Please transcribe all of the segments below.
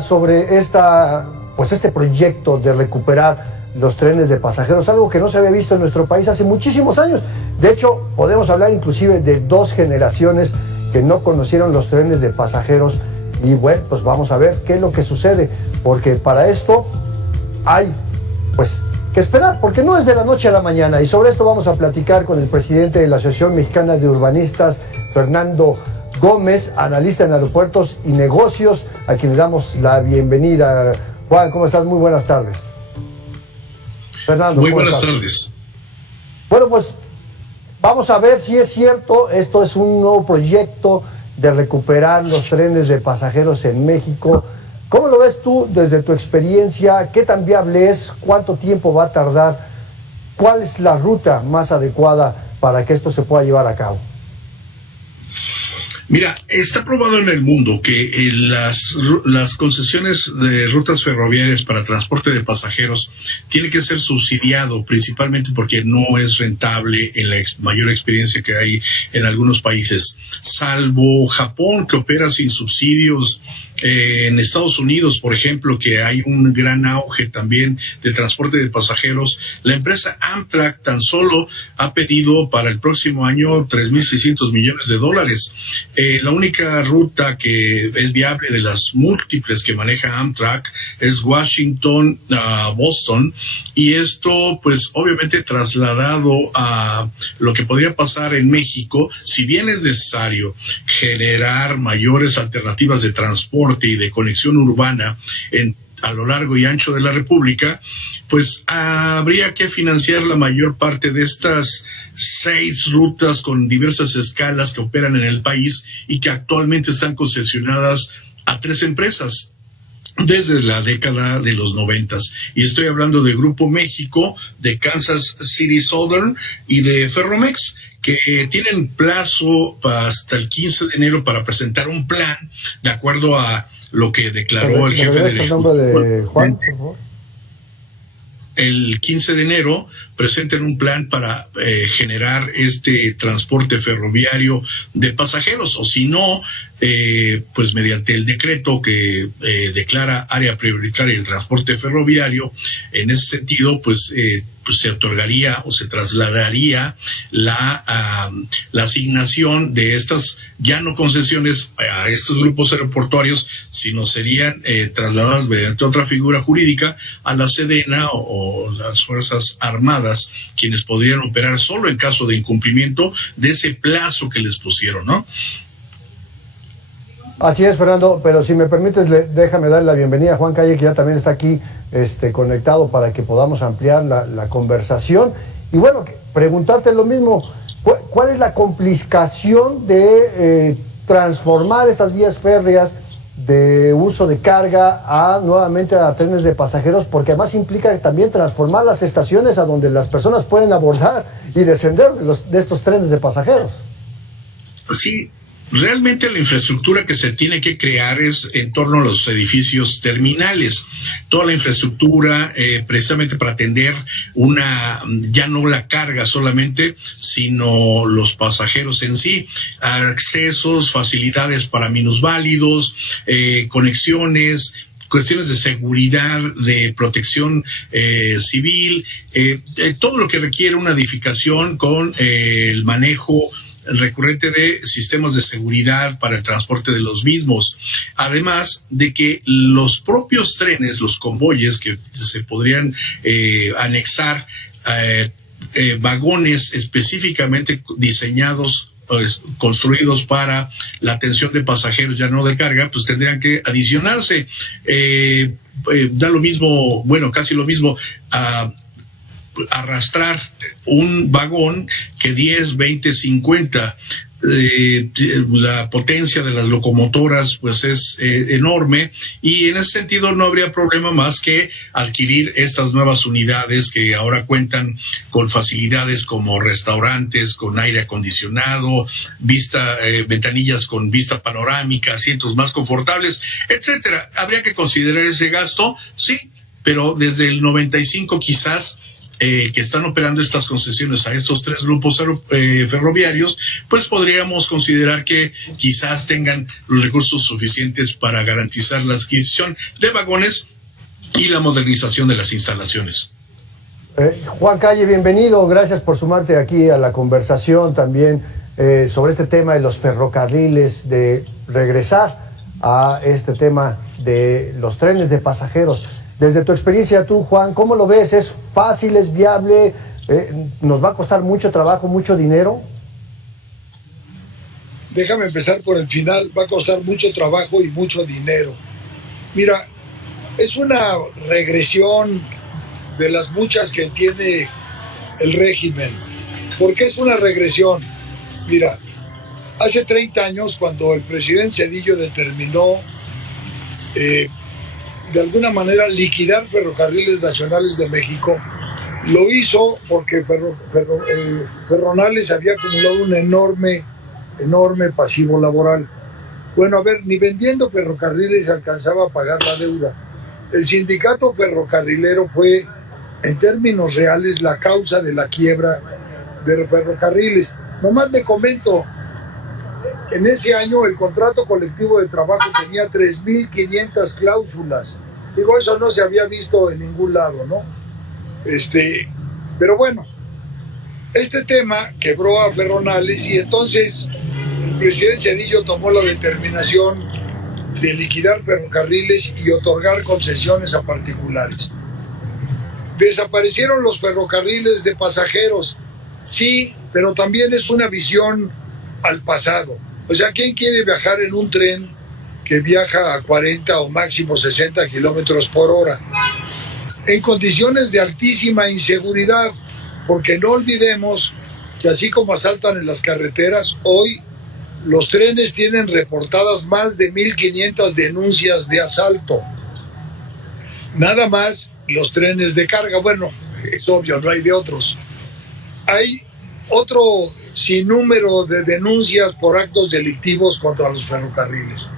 sobre este proyecto de recuperar los trenes de pasajeros, algo que no se había visto en nuestro país hace muchísimos años. De hecho, podemos hablar inclusive de 2 generaciones que no conocieron los trenes de pasajeros. Y bueno, pues vamos a ver qué es lo que sucede, porque para esto hay que esperar, porque no es de la noche a la mañana. Y sobre esto vamos a platicar con el presidente de la Asociación Mexicana de Urbanistas, Fernando Gómez, analista en aeropuertos y negocios, a quien le damos la bienvenida. Juan, ¿cómo estás? Muy buenas tardes. Fernando, muy buenas tardes. Bueno, pues vamos a ver si es cierto. Esto es un nuevo proyecto de recuperar los trenes de pasajeros en México. ¿Cómo lo ves tú desde tu experiencia? ¿Qué tan viable es? ¿Cuánto tiempo va a tardar? ¿Cuál es la ruta más adecuada para que esto se pueda llevar a cabo? Mira, está probado en el mundo que las concesiones de rutas ferroviarias para transporte de pasajeros tienen que ser subsidiado, principalmente porque no es rentable en la mayor experiencia que hay en algunos países, salvo Japón, que opera sin subsidios. En Estados Unidos, por ejemplo, que hay un gran auge también de transporte de pasajeros, la empresa Amtrak tan solo ha pedido para el próximo año $3,600 millones. La única ruta que es viable de las múltiples que maneja Amtrak es Washington a Boston, y esto pues obviamente trasladado a lo que podría pasar en México, si bien es necesario generar mayores alternativas de transporte y de conexión urbana a lo largo y ancho de la República, pues habría que financiar la mayor parte de estas 6 rutas con diversas escalas que operan en el país y que actualmente están concesionadas a 3 empresas desde la década de los 90. Y estoy hablando de Grupo México, de Kansas City Southern y de Ferromex, que tienen plazo hasta el 15 de enero para presentar un plan, de acuerdo a lo que declaró el jefe del Ejecutivo. De Juan, por favor. El 15 de enero presentan un plan para generar este transporte ferroviario de pasajeros, o si no, pues mediante el decreto que declara área prioritaria el transporte ferroviario, en ese sentido, pues se otorgaría o se trasladaría la asignación de estas ya no concesiones a estos grupos aeroportuarios, sino serían trasladadas mediante otra figura jurídica a la Sedena o las Fuerzas Armadas, quienes podrían operar solo en caso de incumplimiento de ese plazo que les pusieron, ¿no? Así es, Fernando, pero si me permites, déjame darle la bienvenida a Juan Calle, que ya también está aquí conectado para que podamos ampliar la conversación. Y bueno, preguntarte lo mismo, ¿cuál es la complicación de transformar estas vías férreas de uso de carga nuevamente a trenes de pasajeros? Porque además implica también transformar las estaciones a donde las personas pueden abordar y descender de estos trenes de pasajeros. Sí. Realmente la infraestructura que se tiene que crear es en torno a los edificios terminales. Toda la infraestructura precisamente para atender ya no la carga solamente, sino los pasajeros en sí, accesos, facilidades para minusválidos, conexiones, cuestiones de seguridad, de protección civil, todo lo que requiere una edificación con el manejo recurrente de sistemas de seguridad para el transporte de los mismos, además de que los propios trenes, los convoyes que se podrían anexar vagones específicamente diseñados, construidos para la atención de pasajeros ya no de carga, pues tendrían que adicionarse. Da lo mismo, bueno, casi lo mismo arrastrar un vagón que 10, 20, 50. La potencia de las locomotoras pues es enorme, y en ese sentido no habría problema más que adquirir estas nuevas unidades que ahora cuentan con facilidades como restaurantes con aire acondicionado, ventanillas con vista panorámica, asientos más confortables, etcétera. Habría que considerar ese gasto, sí, pero desde el 95 quizás que están operando estas concesiones a estos tres grupos ferroviarios, pues podríamos considerar que quizás tengan los recursos suficientes para garantizar la adquisición de vagones y la modernización de las instalaciones. Juan Calle, bienvenido, gracias por sumarte aquí a la conversación también sobre este tema de los ferrocarriles, de regresar a este tema de los trenes de pasajeros. Desde tu experiencia tú, Juan, ¿cómo lo ves? ¿Es fácil, es viable? ¿Nos va a costar mucho trabajo, mucho dinero? Déjame empezar por el final. Va a costar mucho trabajo y mucho dinero. Mira, es una regresión de las muchas que tiene el régimen. ¿Por qué es una regresión? Mira, hace 30 años, cuando el presidente Zedillo determinó de alguna manera liquidar Ferrocarriles Nacionales de México, lo hizo porque Ferronales había acumulado un enorme pasivo laboral. Bueno, a ver, ni vendiendo ferrocarriles alcanzaba a pagar la deuda. El sindicato ferrocarrilero fue, en términos reales, la causa de la quiebra de ferrocarriles. Nomás le comento, en ese año el contrato colectivo de trabajo tenía 3.500 cláusulas. Digo, eso no se había visto en ningún lado, ¿no? Pero bueno, este tema quebró a Ferronales y entonces el presidente Zedillo tomó la determinación de liquidar ferrocarriles y otorgar concesiones a particulares. Desaparecieron los ferrocarriles de pasajeros, sí, pero también es una visión al pasado. O sea, ¿quién quiere viajar en un tren que viaja a 40 o máximo 60 kilómetros por hora? En condiciones de altísima inseguridad, porque no olvidemos que así como asaltan en las carreteras, hoy los trenes tienen reportadas más de 1.500 denuncias de asalto. Nada más los trenes de carga, bueno, es obvio, no hay de otros. Hay otro sinnúmero de denuncias por actos delictivos contra los ferrocarriles.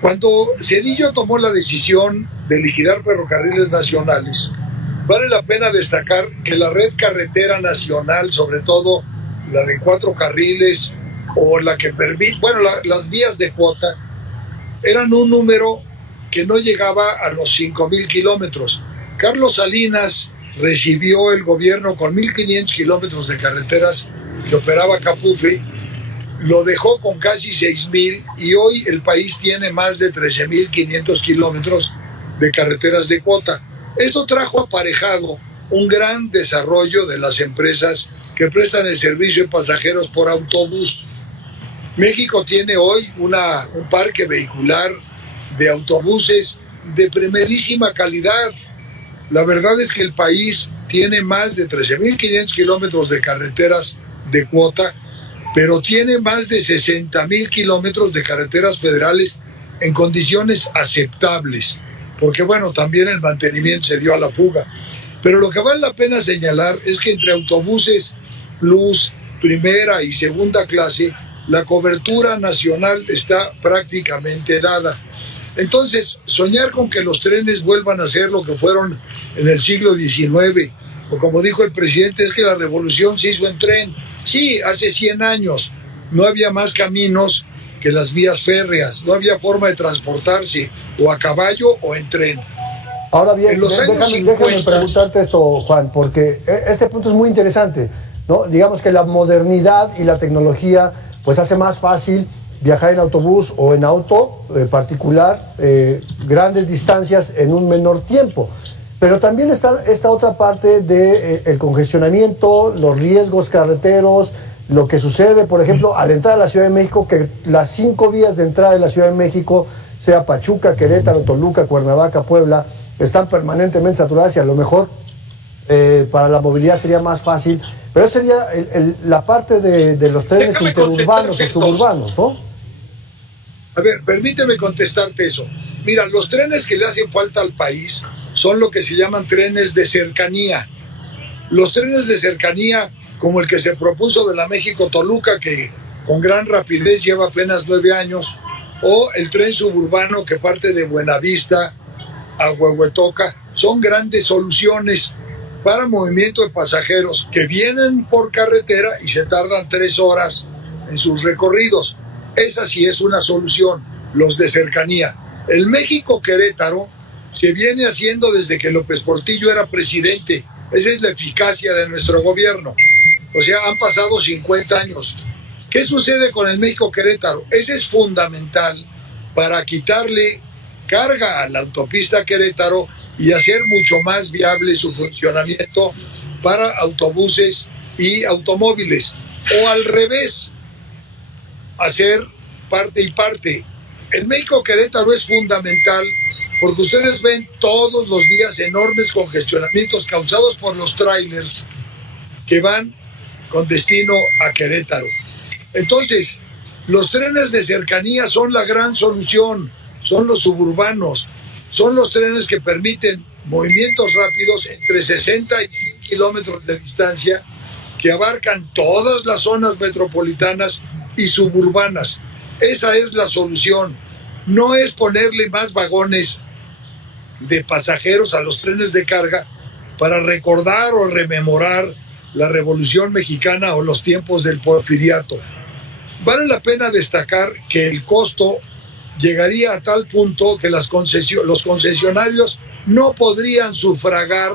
Cuando Zedillo tomó la decisión de liquidar Ferrocarriles Nacionales, vale la pena destacar que la red carretera nacional, sobre todo la de 4 carriles o la que permite, bueno, las vías de cuota, eran un número que no llegaba a los 5.000 kilómetros. Carlos Salinas recibió el gobierno con 1.500 kilómetros de carreteras que operaba Capufe, lo dejó con casi 6.000 y hoy el país tiene más de 13.500 kilómetros de carreteras de cuota. Esto trajo aparejado un gran desarrollo de las empresas que prestan el servicio de pasajeros por autobús. México tiene hoy un parque vehicular de autobuses de primerísima calidad. La verdad es que el país tiene más de 13.500 kilómetros de carreteras de cuota, pero tiene más de 60.000 kilómetros de carreteras federales en condiciones aceptables, porque bueno, también el mantenimiento se dio a la fuga. Pero lo que vale la pena señalar es que entre autobuses Plus, primera y segunda clase, la cobertura nacional está prácticamente dada. Entonces, soñar con que los trenes vuelvan a ser lo que fueron en el siglo XIX, o como dijo el presidente, es que la revolución se hizo en tren. Sí, hace 100 años no había más caminos que las vías férreas, no había forma de transportarse o a caballo o en tren. Ahora bien, déjame preguntarte esto, Juan, porque este punto es muy interesante, ¿no? Digamos que la modernidad y la tecnología pues hace más fácil viajar en autobús o en auto particular grandes distancias en un menor tiempo. Pero también está esta otra parte de el congestionamiento, los riesgos carreteros, lo que sucede, por ejemplo, al entrar a la Ciudad de México, que las 5 vías de entrada de la Ciudad de México, sea Pachuca, Querétaro, Toluca, Cuernavaca, Puebla, están permanentemente saturadas y a lo mejor para la movilidad sería más fácil. Pero esa sería la parte de los trenes interurbanos o suburbanos, ¿no? A ver, permíteme contestarte eso. Mira, los trenes que le hacen falta al país son lo que se llaman trenes de cercanía. Los trenes de cercanía, como el que se propuso de la México-Toluca, que con gran rapidez lleva apenas 9 años, o el tren suburbano que parte de Buenavista a Huehuetoca, son grandes soluciones. para movimiento de pasajeros que vienen por carretera y se tardan 3 horas en sus recorridos. Esa sí es una solución, los de cercanía. El México-Querétaro se viene haciendo desde que López Portillo era presidente. Esa es la eficacia de nuestro gobierno. O sea, han pasado 50 años. ¿Qué sucede con el México-Querétaro? Ese es fundamental para quitarle carga a la autopista Querétaro y hacer mucho más viable su funcionamiento para autobuses y automóviles. O al revés, hacer parte y parte. El México-Querétaro es fundamental porque ustedes ven todos los días enormes congestionamientos causados por los trailers que van con destino a Querétaro. Entonces, los trenes de cercanía son la gran solución, son los suburbanos, son los trenes que permiten movimientos rápidos entre 60 y 100 kilómetros de distancia que abarcan todas las zonas metropolitanas y suburbanas. Esa es la solución. No es ponerle más vagones de pasajeros a los trenes de carga para recordar o rememorar la Revolución Mexicana o los tiempos del Porfiriato. Vale la pena destacar que el costo llegaría a tal punto que los concesionarios no podrían sufragar,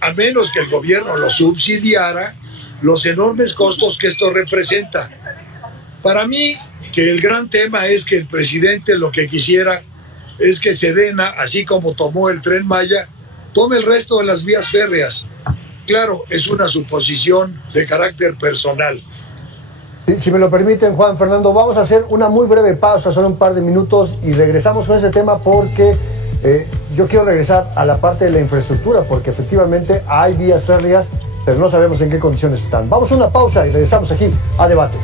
a menos que el gobierno lo subsidiara, los enormes costos que esto representa. Para mí, que el gran tema es que el presidente lo que quisiera es que Sedena, así como tomó el Tren Maya, tome el resto de las vías férreas. Claro, es una suposición de carácter personal. Si me lo permiten, Juan Fernando, vamos a hacer una muy breve pausa, solo un par de minutos, y regresamos con ese tema porque yo quiero regresar a la parte de la infraestructura, porque efectivamente hay vías férreas, pero no sabemos en qué condiciones están. Vamos a una pausa y regresamos aquí a Debates.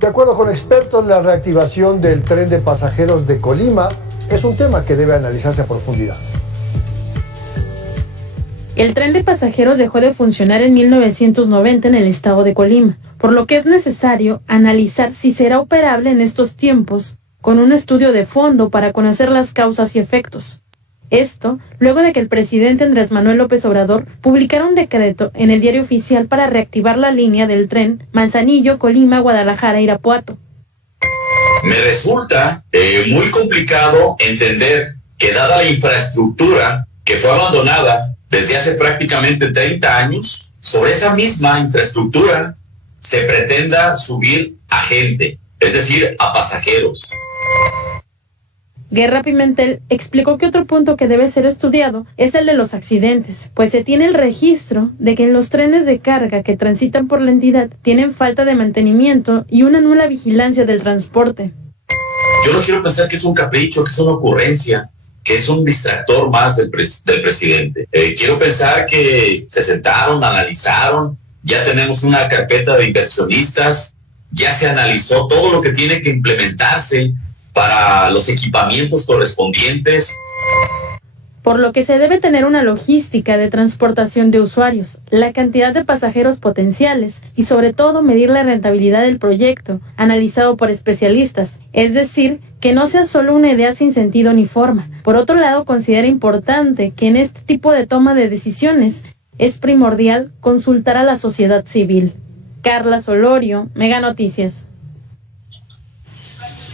De acuerdo con expertos, la reactivación del tren de pasajeros de Colima es un tema que debe analizarse a profundidad. El tren de pasajeros dejó de funcionar en 1990 en el estado de Colima, por lo que es necesario analizar si será operable en estos tiempos, con un estudio de fondo para conocer las causas y efectos. Esto, luego de que el presidente Andrés Manuel López Obrador publicara un decreto en el Diario Oficial para reactivar la línea del tren Manzanillo, Colima, Guadalajara, Irapuato. Me resulta muy complicado entender que dada la infraestructura que fue abandonada desde hace prácticamente 30 años, sobre esa misma infraestructura se pretenda subir a gente, es decir, a pasajeros. Guerra Pimentel explicó que otro punto que debe ser estudiado es el de los accidentes, pues se tiene el registro de que en los trenes de carga que transitan por la entidad tienen falta de mantenimiento y una nula vigilancia del transporte. Yo no quiero pensar que es un capricho, que es una ocurrencia, que es un distractor más del presidente. Quiero pensar que se sentaron, analizaron, ya tenemos una carpeta de inversionistas, ya se analizó todo lo que tiene que implementarse para los equipamientos correspondientes. Por lo que se debe tener una logística de transportación de usuarios, la cantidad de pasajeros potenciales y sobre todo medir la rentabilidad del proyecto, analizado por especialistas, es decir, que no sea solo una idea sin sentido ni forma. Por otro lado, considera importante que en este tipo de toma de decisiones es primordial consultar a la sociedad civil. Carla Solorio, Mega Noticias.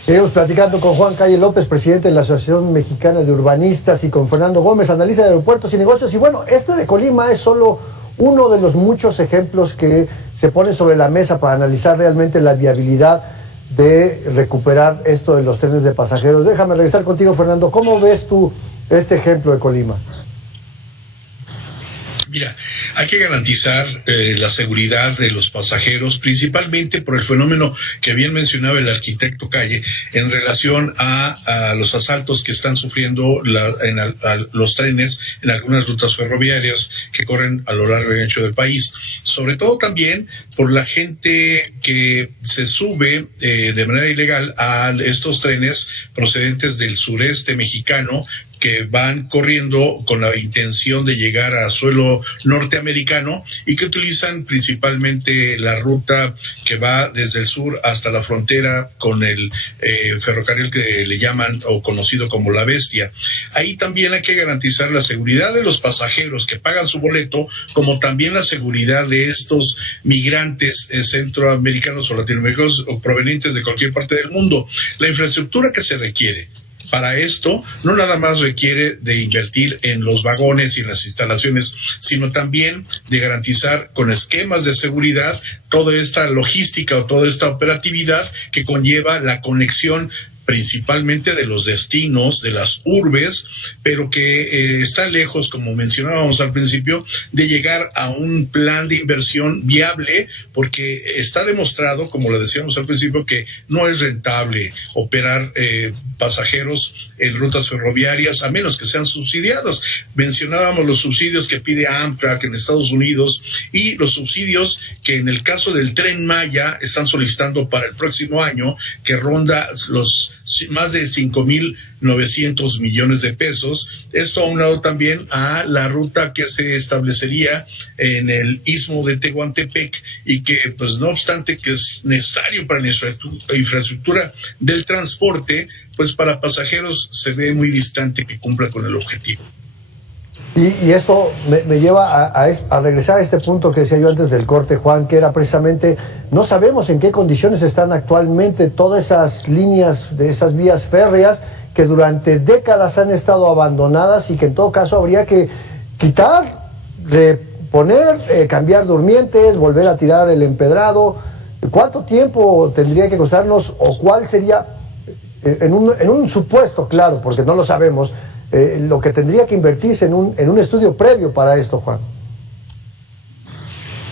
Seguimos platicando con Juan Calle López, presidente de la Asociación Mexicana de Urbanistas, y con Fernando Gómez, analista de aeropuertos y negocios. Y bueno, este de Colima es solo uno de los muchos ejemplos que se ponen sobre la mesa para analizar realmente la viabilidad de recuperar esto de los trenes de pasajeros. Déjame regresar contigo, Fernando. ¿Cómo ves tú este ejemplo de Colima? Mira, hay que garantizar la seguridad de los pasajeros, principalmente por el fenómeno que bien mencionaba el arquitecto Calle en relación a los asaltos que están sufriendo los trenes en algunas rutas ferroviarias que corren a lo largo y ancho del país. Sobre todo también por la gente que se sube de manera ilegal a estos trenes procedentes del sureste mexicano, que van corriendo con la intención de llegar a suelo norteamericano y que utilizan principalmente la ruta que va desde el sur hasta la frontera con el ferrocarril que le llaman o conocido como La Bestia. Ahí también hay que garantizar la seguridad de los pasajeros que pagan su boleto, como también la seguridad de estos migrantes centroamericanos o latinoamericanos o provenientes de cualquier parte del mundo. La infraestructura que se requiere para esto no nada más requiere de invertir en los vagones y en las instalaciones, sino también de garantizar con esquemas de seguridad toda esta logística o toda esta operatividad que conlleva la conexión principalmente de los destinos, de las urbes, pero que está lejos, como mencionábamos al principio, de llegar a un plan de inversión viable, porque está demostrado, como lo decíamos al principio, que no es rentable operar pasajeros en rutas ferroviarias, a menos que sean subsidiadas. Mencionábamos los subsidios que pide Amtrak en Estados Unidos y los subsidios que en el caso del Tren Maya están solicitando para el próximo año, que ronda los más de 5,900 millones de pesos. Esto aunado también a la ruta que se establecería en el istmo de Tehuantepec y que, pues no obstante que es necesario para la infraestructura del transporte, pues para pasajeros se ve muy distante que cumpla con el objetivo. Y esto me lleva a regresar a este punto que decía yo antes del corte, Juan, que era precisamente, no sabemos en qué condiciones están actualmente todas esas líneas, de esas vías férreas que durante décadas han estado abandonadas y que en todo caso habría que quitar, reponer, cambiar durmientes, volver a tirar el empedrado. ¿Cuánto tiempo tendría que costarnos o cuál sería, en un supuesto claro, porque no lo sabemos, lo que tendría que invertirse en un estudio previo para esto, Juan?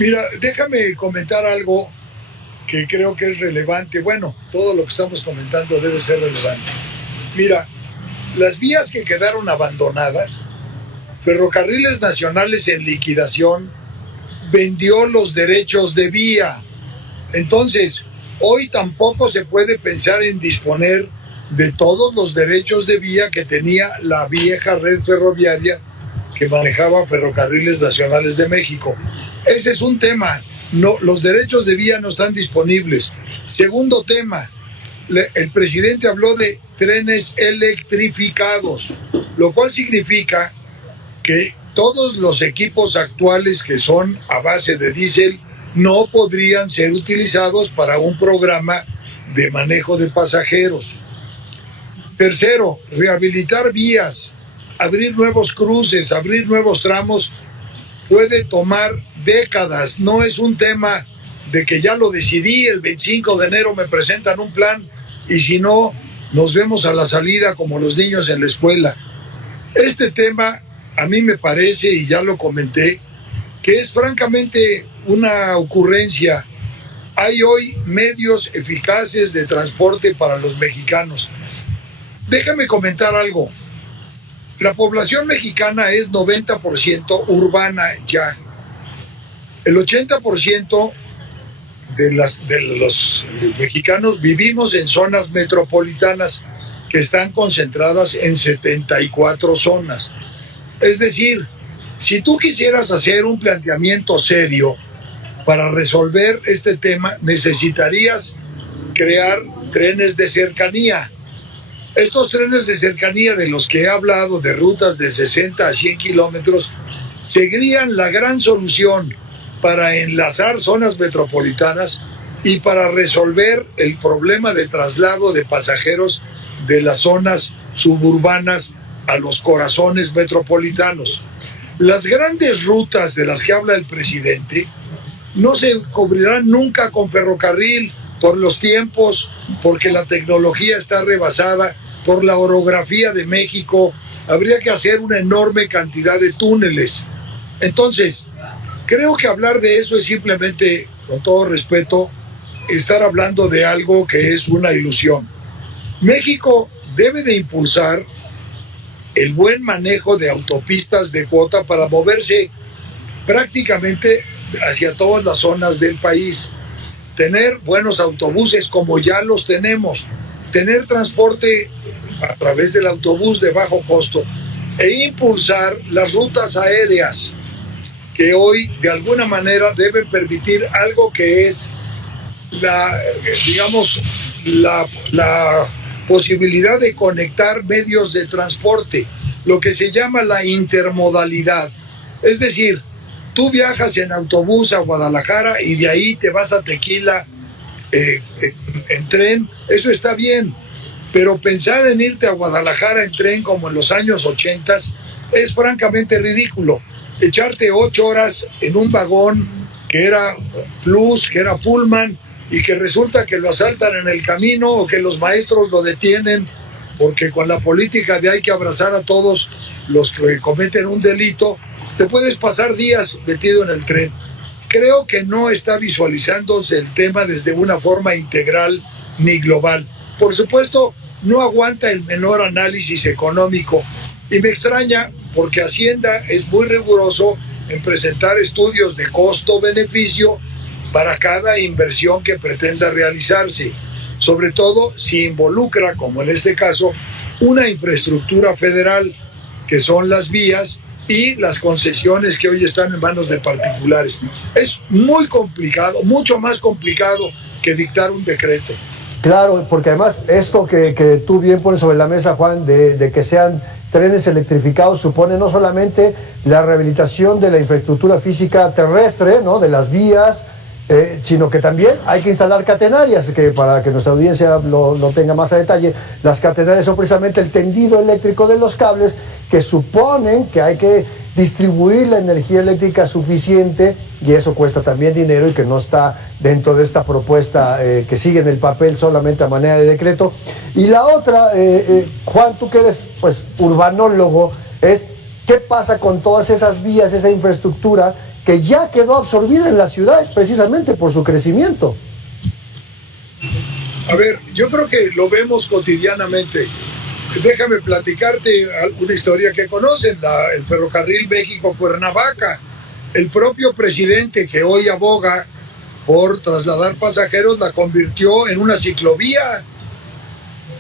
Mira, déjame comentar algo que creo que es relevante. Bueno, todo lo que estamos comentando debe ser relevante. Mira, las vías que quedaron abandonadas, Ferrocarriles Nacionales en liquidación vendió los derechos de vía. Entonces, hoy tampoco se puede pensar en disponer de todos los derechos de vía que tenía la vieja red ferroviaria que manejaba Ferrocarriles Nacionales de México. Ese es un tema. No, los derechos de vía no están disponibles. Segundo tema, el presidente habló de trenes electrificados, lo cual significa que todos los equipos actuales que son a base de diésel no podrían ser utilizados para un programa de manejo de pasajeros. Tercero, rehabilitar vías, abrir nuevos cruces, abrir nuevos tramos, puede tomar décadas. No es un tema de que ya lo decidí, el 25 de enero me presentan un plan y si no, nos vemos a la salida como los niños en la escuela. Este tema a mí me parece, y ya lo comenté, que es francamente una ocurrencia. Hay hoy medios eficaces de transporte para los mexicanos. Déjame comentar algo. La población mexicana es 90% urbana ya. El 80% de los mexicanos vivimos en zonas metropolitanas que están concentradas en 74 zonas. Es decir, si tú quisieras hacer un planteamiento serio para resolver este tema, necesitarías crear trenes de cercanía. Estos trenes de cercanía de los que he hablado, de rutas de 60 a 100 kilómetros, serían la gran solución para enlazar zonas metropolitanas y para resolver el problema de traslado de pasajeros de las zonas suburbanas a los corazones metropolitanos. Las grandes rutas de las que habla el presidente no se cubrirán nunca con ferrocarril por los tiempos, porque la tecnología está rebasada, por la orografía de México. Habría que hacer una enorme cantidad de túneles. Entonces, creo que hablar de eso es simplemente, con todo respeto, estar hablando de algo que es una ilusión. México debe de impulsar el buen manejo de autopistas de cuota para moverse prácticamente hacia todas las zonas del país. Tener buenos autobuses como ya los tenemos. Tener transporte a través del autobús de bajo costo. e impulsar las rutas aéreas que hoy de alguna manera deben permitir algo que es la posibilidad de conectar medios de transporte, lo que se llama la intermodalidad. Es decir, tú viajas en autobús a Guadalajara y de ahí te vas a Tequila en tren, eso está bien, pero pensar en irte a Guadalajara en tren como en los años 80 es francamente ridículo. Echarte 8 horas en un vagón que era plus, que era Pullman, y que resulta que lo asaltan en el camino o que los maestros lo detienen, porque con la política de hay que abrazar a todos los que cometen un delito, te puedes pasar días metido en el tren. Creo que no está visualizándose el tema desde una forma integral ni global. Por supuesto, no aguanta el menor análisis económico, y me extraña porque Hacienda es muy riguroso en presentar estudios de costo-beneficio para cada inversión que pretenda realizarse, sobre todo si involucra, como en este caso, una infraestructura federal, que son las vías y las concesiones que hoy están en manos de particulares. Es muy complicado, mucho más complicado que dictar un decreto. Claro, porque además esto que tú bien pones sobre la mesa, Juan, de que sean trenes electrificados, supone no solamente la rehabilitación de la infraestructura física terrestre, ¿no?, de las vías, sino que también hay que instalar catenarias, que para que nuestra audiencia lo tenga más a detalle, las catenarias son precisamente el tendido eléctrico de los cables que suponen que hay que distribuir la energía eléctrica suficiente, y eso cuesta también dinero y que no está dentro de esta propuesta que sigue en el papel solamente a manera de decreto. Y la otra, Juan, tú que eres pues urbanólogo, es ¿qué pasa con todas esas vías, esa infraestructura que ya quedó absorbida en las ciudades precisamente por su crecimiento? A ver, yo creo que lo vemos cotidianamente. Déjame platicarte una historia que conocen, el ferrocarril México-Cuernavaca. El propio presidente, que hoy aboga por trasladar pasajeros, la convirtió en una ciclovía.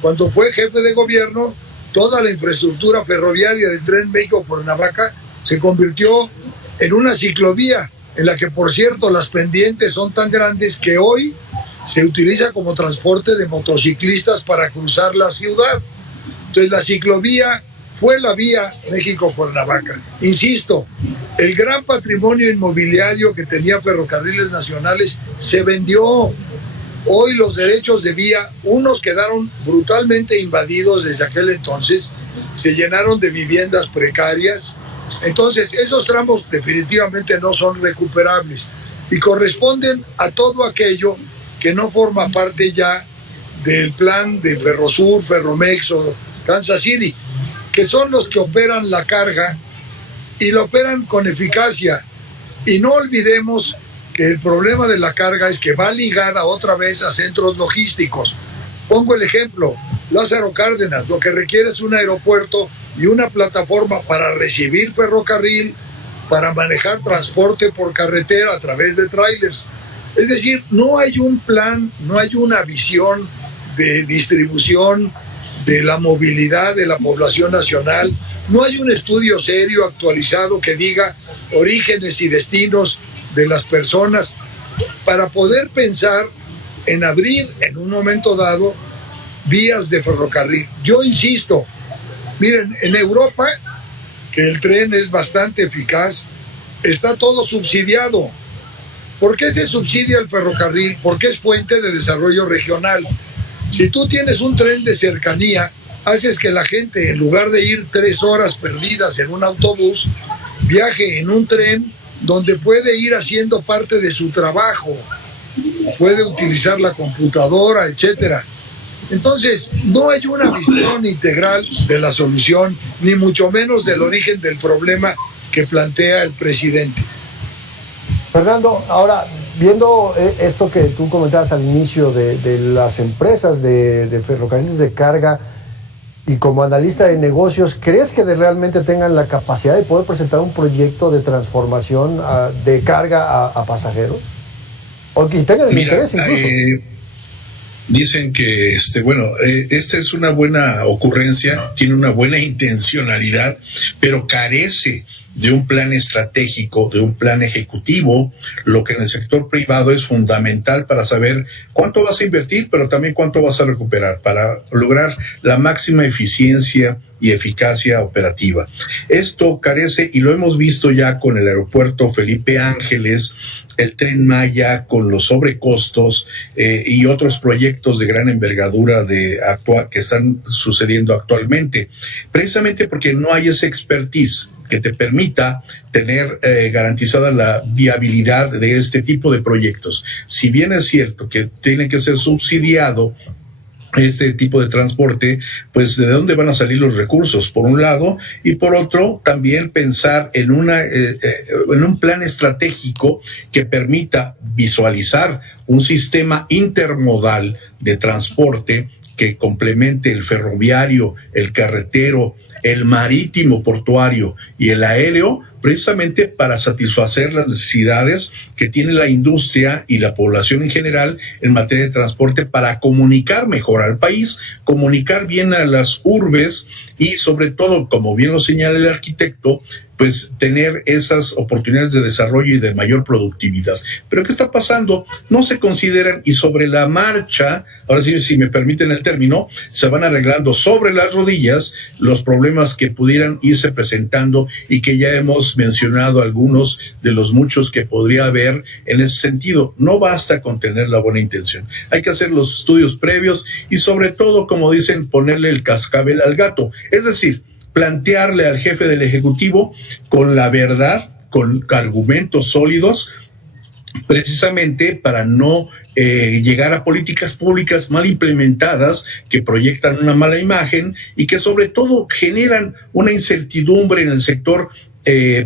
Cuando fue jefe de gobierno, toda la infraestructura ferroviaria del tren México-Cuernavaca se convirtió en una ciclovía, en la que, por cierto, las pendientes son tan grandes que hoy se utiliza como transporte de motociclistas para cruzar la ciudad. Entonces, la ciclovía fue la vía México-Cuernavaca. Insisto, el gran patrimonio inmobiliario que tenía Ferrocarriles Nacionales se vendió. Hoy los derechos de vía, unos quedaron brutalmente invadidos desde aquel entonces, se llenaron de viviendas precarias. Entonces, esos tramos definitivamente no son recuperables y corresponden a todo aquello que no forma parte ya del plan de Ferrosur, Ferromex o Kansas City, que son los que operan la carga y la operan con eficacia. Y no olvidemos que el problema de la carga es que va ligada otra vez a centros logísticos. Pongo el ejemplo, Lázaro Cárdenas, lo que requiere es un aeropuerto y una plataforma para recibir ferrocarril, para manejar transporte por carretera a través de trailers. Es decir, no hay un plan, no hay una visión de distribución de la movilidad de la población nacional, no hay un estudio serio, actualizado, que diga orígenes y destinos de las personas para poder pensar en abrir en un momento dado vías de ferrocarril. Yo insisto, miren, en Europa, que el tren es bastante eficaz, está todo subsidiado. ¿Por qué se subsidia el ferrocarril? Porque es fuente de desarrollo regional. Si tú tienes un tren de cercanía, haces que la gente, en lugar de ir 3 horas perdidas en un autobús, viaje en un tren donde puede ir haciendo parte de su trabajo, puede utilizar la computadora, etcétera. Entonces, no hay una visión integral de la solución, ni mucho menos del origen del problema que plantea el presidente. Fernando, ahora, viendo esto que tú comentabas al inicio de las empresas de ferrocarriles de carga, y como analista de negocios, ¿crees que realmente tengan la capacidad de poder presentar un proyecto de transformación de carga a pasajeros? O que tengan el interés incluso. Dicen que, esta es una buena ocurrencia, tiene una buena intencionalidad, pero carece de un plan estratégico, de un plan ejecutivo, lo que en el sector privado es fundamental para saber cuánto vas a invertir, pero también cuánto vas a recuperar para lograr la máxima eficiencia y eficacia operativa. Esto carece, y lo hemos visto ya con el aeropuerto Felipe Ángeles, el Tren Maya, con los sobrecostos y otros proyectos de gran envergadura que están sucediendo actualmente, precisamente porque no hay esa expertise que te permita tener garantizada la viabilidad de este tipo de proyectos. Si bien es cierto que tiene que ser subsidiado este tipo de transporte, pues de dónde van a salir los recursos, por un lado, y por otro, también pensar en un plan estratégico que permita visualizar un sistema intermodal de transporte que complemente el ferroviario, el carretero, el marítimo portuario y el aéreo, precisamente para satisfacer las necesidades que tiene la industria y la población en general en materia de transporte, para comunicar mejor al país, comunicar bien a las urbes y sobre todo, como bien lo señala el arquitecto, pues tener esas oportunidades de desarrollo y de mayor productividad. Pero ¿qué está pasando? No se consideran, y sobre la marcha, ahora sí, si me permiten el término, se van arreglando sobre las rodillas los problemas que pudieran irse presentando y que ya hemos mencionado algunos de los muchos que podría haber en ese sentido. No basta con tener la buena intención. Hay que hacer los estudios previos y sobre todo, como dicen, ponerle el cascabel al gato. Es decir, plantearle al jefe del Ejecutivo con la verdad, con argumentos sólidos, precisamente para no llegar a políticas públicas mal implementadas que proyectan una mala imagen y que sobre todo generan una incertidumbre en el sector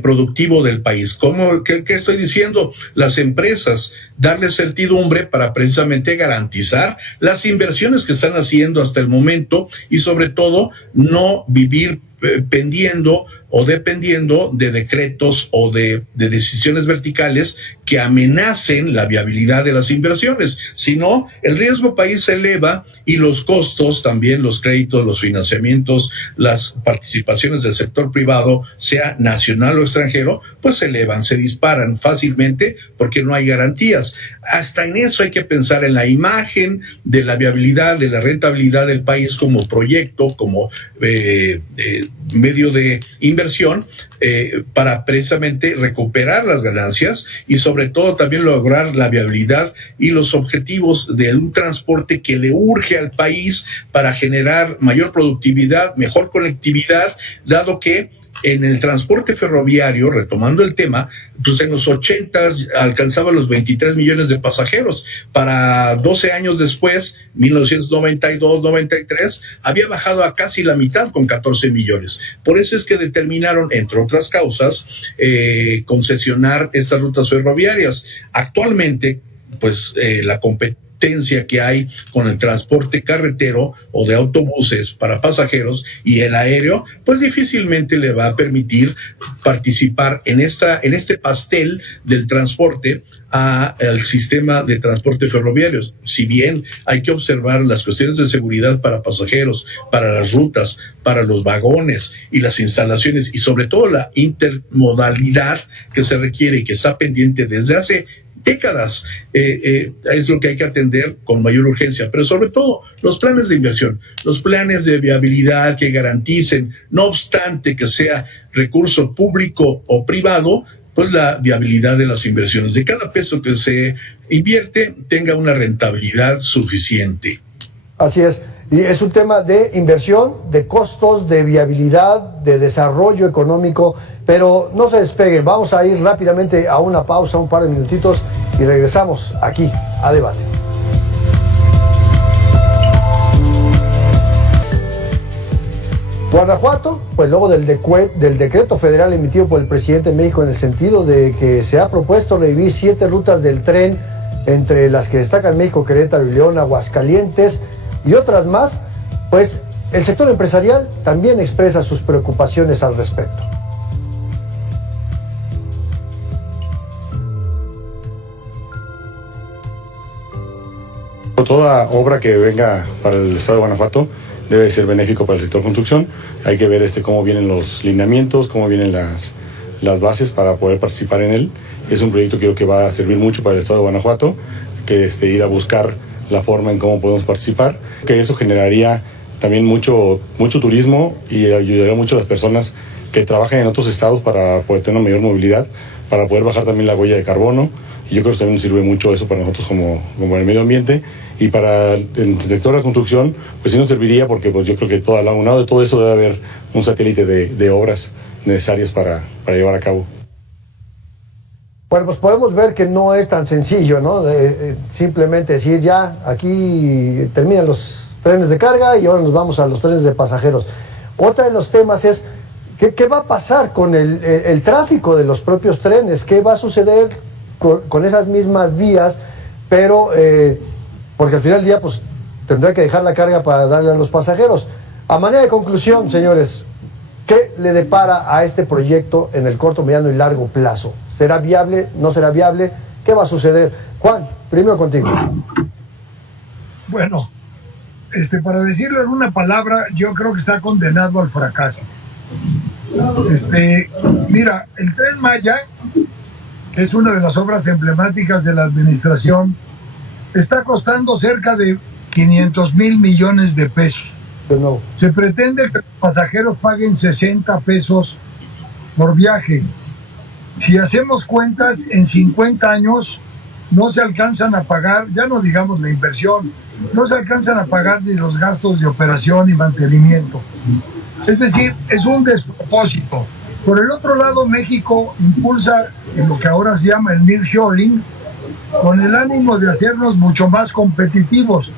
productivo del país. ¿Qué estoy diciendo? Las empresas, darle certidumbre para precisamente garantizar las inversiones que están haciendo hasta el momento y sobre todo no vivir pendiendo o dependiendo de decretos o de decisiones verticales que amenacen la viabilidad de las inversiones. Si no, el riesgo país se eleva y los costos, también los créditos, los financiamientos, las participaciones del sector privado, sea nacional o extranjero, pues se elevan, se disparan fácilmente porque no hay garantías. Hasta en eso hay que pensar, en la imagen de la viabilidad, de la rentabilidad del país como proyecto, como medio de inversión, para precisamente recuperar las ganancias y sobre todo también lograr la viabilidad y los objetivos de un transporte que le urge al país para generar mayor productividad, mejor conectividad, dado que en el transporte ferroviario, retomando el tema, pues en los 80s alcanzaba los 23 millones de pasajeros. Para 12 años después, 1992-93, había bajado a casi la mitad, con 14 millones. Por eso es que determinaron, entre otras causas, concesionar estas rutas ferroviarias. Actualmente, pues la competencia que hay con el transporte carretero o de autobuses para pasajeros y el aéreo, pues difícilmente le va a permitir participar en este pastel del transporte al sistema de transporte ferroviarios. Si bien hay que observar las cuestiones de seguridad para pasajeros, para las rutas, para los vagones y las instalaciones y sobre todo la intermodalidad que se requiere y que está pendiente desde hace décadas, es lo que hay que atender con mayor urgencia, pero sobre todo los planes de inversión, los planes de viabilidad que garanticen, no obstante que sea recurso público o privado, pues la viabilidad de las inversiones, de cada peso que se invierte tenga una rentabilidad suficiente. Así es, y es un tema de inversión, de costos, de viabilidad, de desarrollo económico, pero no se despeguen, vamos a ir rápidamente a una pausa, un par de minutitos, y regresamos aquí a Debate. Guanajuato, pues luego del decreto federal emitido por el presidente de México en el sentido de que se ha propuesto revivir 7 rutas del tren, entre las que destacan México, Querétaro y León, Aguascalientes y otras más, pues el sector empresarial también expresa sus preocupaciones al respecto. toda obra que venga para el estado de Guanajuato debe ser benéfico para el sector construcción. Hay que ver cómo vienen los lineamientos, cómo vienen las bases para poder participar en él. Es un proyecto que creo que va a servir mucho para el estado de Guanajuato, que ir a buscar la forma en cómo podemos participar, que eso generaría también mucho turismo y ayudaría mucho a las personas que trabajan en otros estados para poder tener una mayor movilidad, para poder bajar también la huella de carbono. Y yo creo que también sirve mucho eso para nosotros como el medio ambiente, y para el sector de la construcción pues sí nos serviría, porque pues yo creo que a un lado de todo eso debe haber un satélite de obras necesarias para llevar a cabo. Bueno, pues podemos ver que no es tan sencillo, ¿no? Simplemente decir ya, aquí terminan los trenes de carga y ahora nos vamos a los trenes de pasajeros. Otro de los temas es, ¿qué va a pasar con el tráfico de los propios trenes? ¿Qué va a suceder con esas mismas vías? Pero, porque al final del día, pues, tendrá que dejar la carga para darle a los pasajeros. A manera de conclusión, señores, ¿qué le depara a este proyecto en el corto, mediano y largo plazo? ¿Será viable? ¿No será viable? ¿Qué va a suceder? Juan, primero contigo. Bueno, para decirlo en una palabra, yo creo que está condenado al fracaso. Mira, el Tren Maya, que es una de las obras emblemáticas de la administración, está costando cerca de 500,000 millones de pesos. De nuevo. Se pretende que los pasajeros paguen 60 pesos por viaje. Si hacemos cuentas, en 50 años no se alcanzan a pagar, ya no digamos la inversión, no se alcanzan a pagar ni los gastos de operación y mantenimiento. Es decir, es un despropósito. Por el otro lado, México impulsa en lo que ahora se llama el nearshoring, con el ánimo de hacernos mucho más competitivos.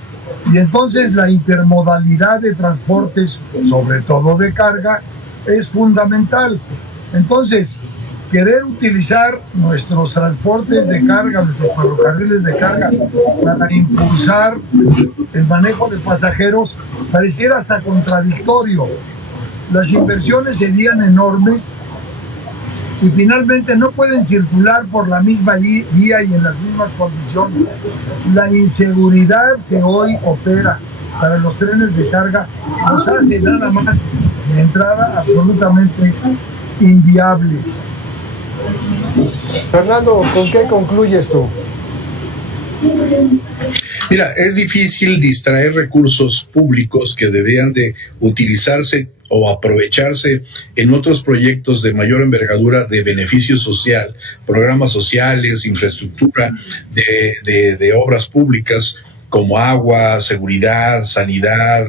Y entonces la intermodalidad de transportes, sobre todo de carga, es fundamental. Entonces, querer utilizar nuestros transportes de carga, nuestros ferrocarriles de carga, para impulsar el manejo de pasajeros, pareciera hasta contradictorio. Las inversiones serían enormes y finalmente no pueden circular por la misma vía y en las mismas condiciones. La inseguridad que hoy opera para los trenes de carga nos hace nada más de entrada absolutamente inviables. Fernando, ¿con qué concluyes tú? Mira, es difícil distraer recursos públicos que deberían de utilizarse o aprovecharse en otros proyectos de mayor envergadura de beneficio social, programas sociales, infraestructura de obras públicas como agua, seguridad, sanidad,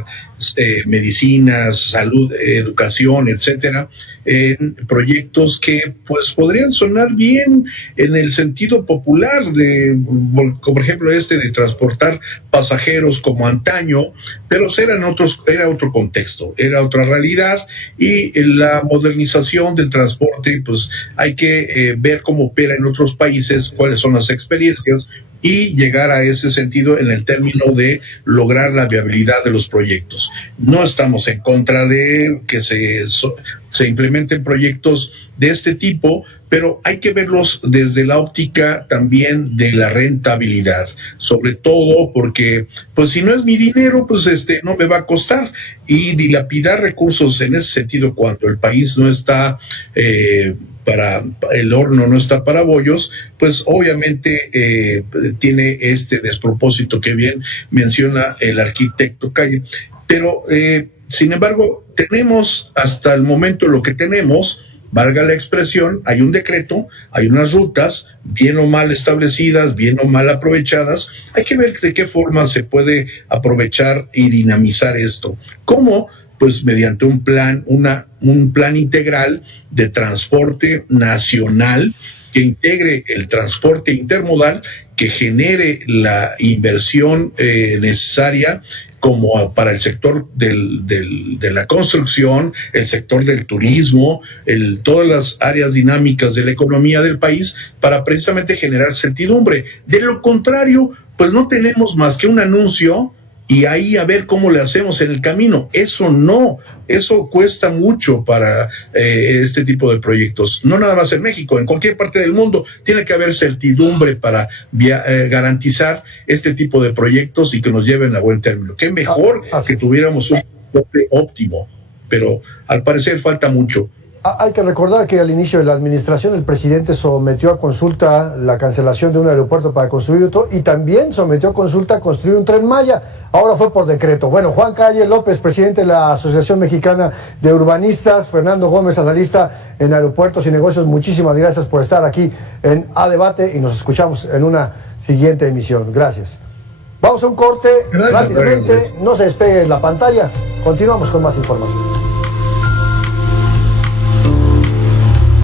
medicinas, salud, educación, etcétera, en proyectos que pues podrían sonar bien en el sentido popular como por ejemplo de transportar pasajeros como antaño, pero era otro contexto, era otra realidad, y la modernización del transporte pues hay que ver cómo opera en otros países, cuáles son las experiencias y llegar a ese sentido en el término de lograr la viabilidad de los proyectos. No estamos en contra de que se implementen proyectos de este tipo, pero hay que verlos desde la óptica también de la rentabilidad, sobre todo porque pues si no es mi dinero, pues no me va a costar, y dilapidar recursos en ese sentido cuando el país no está para el horno, no está para bollos, pues obviamente tiene este despropósito que bien menciona el arquitecto Calle. Pero sin embargo, tenemos hasta el momento lo que tenemos, valga la expresión, hay un decreto, hay unas rutas, bien o mal establecidas, bien o mal aprovechadas. Hay que ver de qué forma se puede aprovechar y dinamizar esto. ¿Cómo? Pues mediante un plan integral de transporte nacional que integre el transporte intermodal, que genere la inversión necesaria como para el sector de la construcción, el sector del turismo, todas las áreas dinámicas de la economía del país, para precisamente generar certidumbre. De lo contrario, pues no tenemos más que un anuncio y ahí a ver cómo le hacemos en el camino. Eso cuesta mucho para este tipo de proyectos. No nada más en México, en cualquier parte del mundo tiene que haber certidumbre para garantizar este tipo de proyectos y que nos lleven a buen término. Qué mejor que tuviéramos un tope óptimo, pero al parecer falta mucho. Hay que recordar que al inicio de la administración el presidente sometió a consulta la cancelación de un aeropuerto para construir otro y también sometió a consulta a construir un Tren Maya. Ahora fue por decreto. Bueno, Juan Calle López, presidente de la Asociación Mexicana de Urbanistas, Fernando Gómez, analista en aeropuertos y negocios, muchísimas gracias por estar aquí en A Debate y nos escuchamos en una siguiente emisión. Gracias. Vamos a un corte rápidamente, no se despegue la pantalla, continuamos con más información.